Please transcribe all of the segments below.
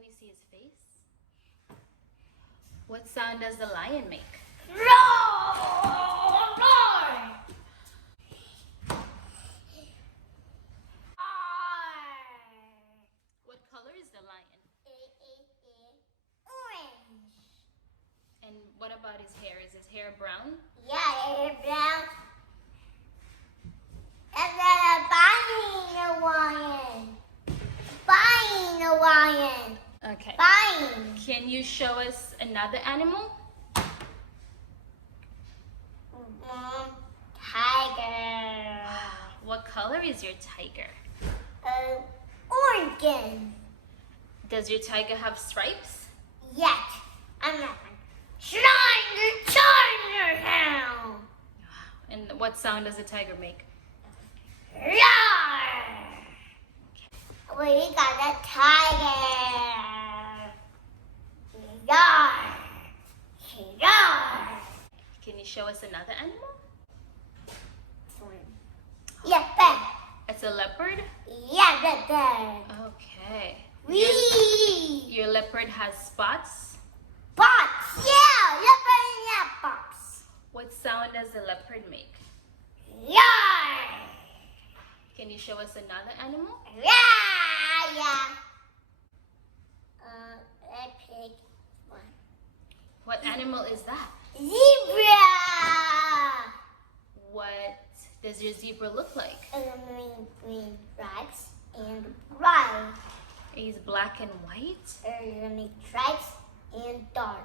we see his face? What sound does the lion make? What color is the lion? Orange. And what about his hair? Is his hair brown? Yeah, it's brown. And then I'm buying a lion. Buying a lion. Okay. Buying. Can you show us another animal? Tiger. What color is your tiger? Oregon. Does your tiger have stripes? Yet. I'm not. Shine now. And what sound does the tiger make? Roar. We got a tiger. Roar. Roar. Can you show us another animal? Yeah, bear. It's a leopard? Yeah, the bear. Okay. Wee. Your leopard has spots? Box. Yeah, leopard and yeah, box. What sound does the leopard make? Roar. Can you show us another animal? Yeah. Let's pick one. What animal is that? Zebra. What does your zebra look like? Green stripes and white. He's black and white. Stripes and dark.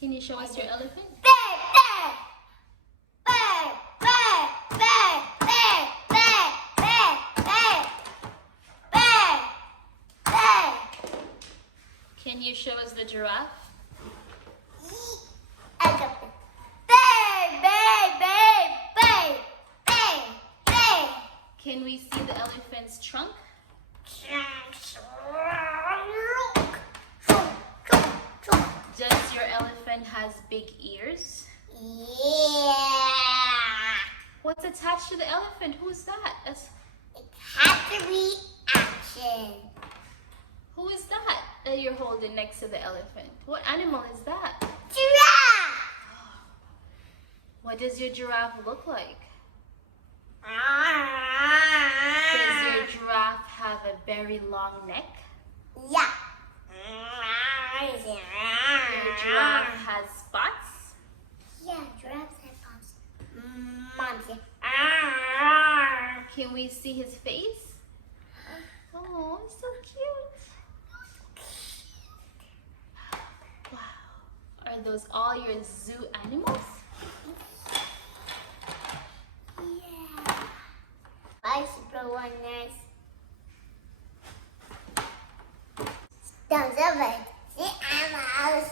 Can you show us your elephant? Bear, bear, bear, bear, bear, bear, bear, bear, bear, bear, bear. Can you show us the giraffe? Bear, bear, bear, bear, bear, bear. Can we see the elephant's trunk? Does your elephant has big ears? Yeah. What's attached to the elephant? Who's that? It has to be action. Who is that you're holding next to the elephant? What animal is that? Giraffe. What does your giraffe look like? Does Does your giraffe have a very long neck? Yeah. Your giraffe has spots? Yeah, giraffes have spots. Mom, Can we see his face? Oh, so cute. Wow. Are those all your zoo animals? yeah. Bye, Super Wonders. Don't do it. See, I'm out.